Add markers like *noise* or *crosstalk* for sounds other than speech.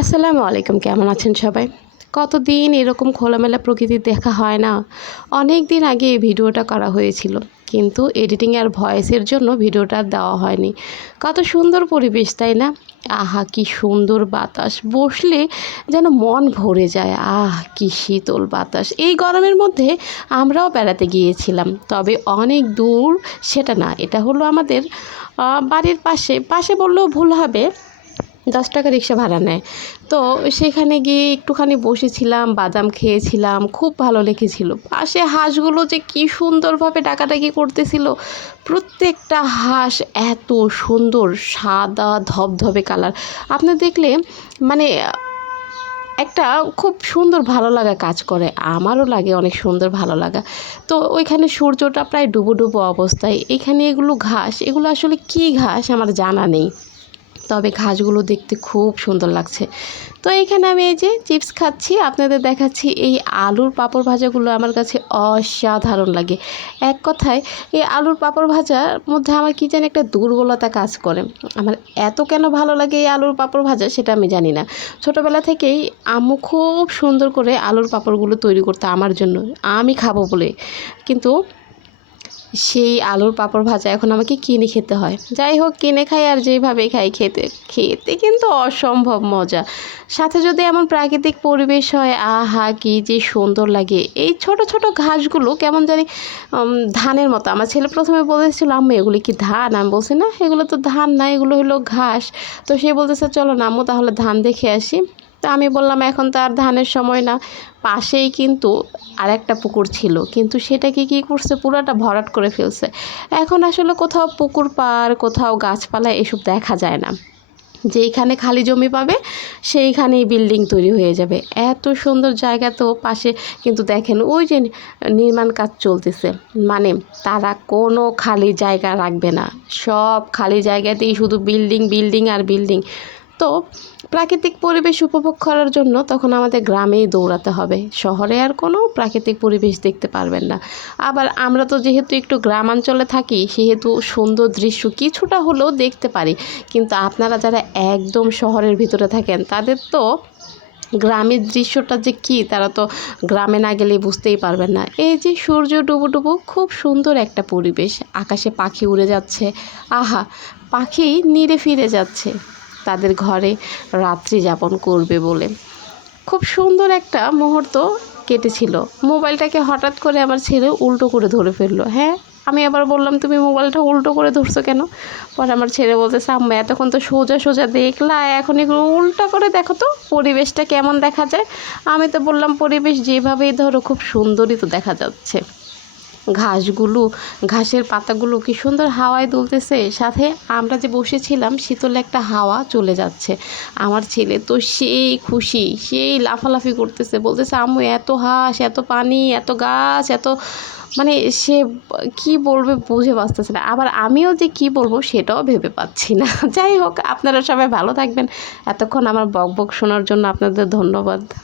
আসসালামু আলাইকুম, কেমন আছেন সবাই? কতদিন এরকম খোলামেলা প্রকৃতি দেখা হয় না? অনেক দিন আগে এই ভিডিওটা করা হয়েছিল, কিন্তু এডিটিং আর ভয়েসের জন্য ভিডিওটা দেওয়া হয়নি। কত সুন্দর পরিবেশ, তাই না? আহা, কি সুন্দর বাতাস। বসলে যেন মন ভরে যায়। আহ, কি শীতল বাতাস। এই গরমের মধ্যে আমরাও বেড়াতে গিয়েছিলাম, তবে অনেক দূর সেটা না, এটা হলো আমাদের বাড়ির পাশে। পাশে বললেও ভুল হবে। দশ টাকা রিক্সা ভাড়া নেয়। তো সেখানে গিয়ে একটুখানি বসেছিলাম, বাদাম খেয়েছিলাম, খুব ভালো লেগেছিল। পাশে হাঁসগুলো যে কি সুন্দরভাবে ডাকাডাকি করতেছিল, প্রত্যেকটা হাঁস এত সুন্দর, সাদা, ধবধবে কালার। আপনি দেখলে মানে একটা খুব সুন্দর ভালো লাগা কাজ করে। আমারও লাগে অনেক সুন্দর ভালো লাগা। তো ওইখানে সূর্যটা প্রায় ডুবো ডুবো অবস্থায়। এখানে এগুলো ঘাস, এগুলো আসলে কী ঘাস আমার জানা নেই। তবে ঘাসগুলো দেখতে খুব সুন্দর লাগছে। তো এইখানে আমি এই যে চিপস খাচ্ছি, আপনাদের দেখাচ্ছি এই আলুর পাঁপড় ভাজাগুলো আমার কাছে অসাধারণ লাগে। এক কথায়, এই আলুর পাঁপড় ভাজার মধ্যে আমার কী জানি একটা দুর্বলতা কাজ করে। আমার এত কেন ভালো লাগে এই আলুর পাঁপড় ভাজা সেটা আমি জানি না। ছোটোবেলা থেকেই আম্মু খুব সুন্দর করে আলুর পাঁপড়গুলো তৈরি করতে আমার জন্য। আমি খাব বলে। কিন্তু সেই আলুর পাঁপড় ভাজা এখন আমাকে কিনে খেতে হয়। যাই হোক, কিনে খাই আর যেইভাবে খাই খেতে খেতে কিন্তু অসম্ভব মজা। সাথে যদি এমন প্রাকৃতিক পরিবেশ হয়, আহা, কি যে সুন্দর লাগে। এই ছোট ছোট ঘাসগুলো কেমন জানি ধানের মতো। আমার ছেলে প্রথমে বলেছিল, আম্মু, এগুলি কি ধান? আমি বলছি, না, এগুলো তো ধান না, এগুলো হলো ঘাস। তো সে বলতেছে, চলো না আম্মু তাহলে ধান দেখে আসি। তো আমি বললাম, এখন তো আর ধানের সময় না। পাশেই কিন্তু আর একটা পুকুর ছিল, কিন্তু সেটাকে কী করছে? পুরাটা ভরাট করে ফেলছে। এখন আসলে কোথাও পুকুর পার কোথাও গাছপালা এসব দেখা যায় না। যেইখানে খালি জমি পাবে, সেইখানেই বিল্ডিং তৈরি হয়ে যাবে। এত সুন্দর জায়গা তো পাশে, কিন্তু দেখেন ওই যে নির্মাণ কাজ চলতেছে। মানে তারা কোনো খালি জায়গা রাখবে না। সব খালি জায়গাতেই শুধু বিল্ডিং বিল্ডিং আর বিল্ডিং। তো প্রাকৃতিক পরিবেশ উপভোগ করার জন্য তখন আমাদের গ্রামেই দৌড়াতে হবে। শহরে আর কোনো প্রাকৃতিক পরিবেশ দেখতে পারবেন না। আবার আমরা তো যেহেতু একটু গ্রামাঞ্চলে থাকি, সেহেতু সুন্দর দৃশ্য কিছুটা হলেও দেখতে পারি। কিন্তু আপনারা যারা একদম শহরের ভিতরে থাকেন, তাদের তো গ্রামের দৃশ্যটা যে কী, তারা তো গ্রামে না গেলে বুঝতেই পারবেন না। এই যে সূর্য ডুবো ডুবো, খুব সুন্দর একটা পরিবেশ। আকাশে পাখি উড়ে যাচ্ছে। আহা, পাখি নিড়ে ফিরে যাচ্ছে। তাদের ঘরে রাত্রি যাপন করবে বলে। খুব সুন্দর একটা মুহূর্ত কেটেছিল। মোবাইলটাকে হঠাৎ করে আমার ছেলে উল্টো করে ধরে ফেলল। হ্যাঁ আমি আবার বললাম, তুমি মোবাইলটা উল্টো করে ধরছো কেন? পরে আমার ছেলে বলতেছে আম্মা এতক্ষণ তো সোজা সোজা দেখলা, এখন এগুলো উল্টা করে দেখো তো, পরিবেশটা কেমন দেখা যায়? আমি তো বললাম, পরিবেশ যেভাবেই ধরো, খুব সুন্দরই তো দেখা যাচ্ছে। ঘাসগুলো, ঘাসের পাতাগুলো কি সুন্দর হাওয়ায় দুলতেছে। সাথে আমরা যে বসেছিলাম, শীতলে একটা হাওয়া চলে যাচ্ছে। আমার ছেলে তো সেই খুশি, সেই লাফালাফি করতেছে। বলতেছে, আম্মু, এত হাঁস, এত পানি, এত গাছ, এত মানে সে কি বলবে বুঝে পারতেছে না। আবার আমিও যে কি বলব সেটাও ভেবে পাচ্ছি না। *laughs* যাই হোক, আপনারা সবাই ভালো থাকবেন। এতক্ষণ আমার বক বক শোনার জন্য আপনাদের ধন্যবাদ।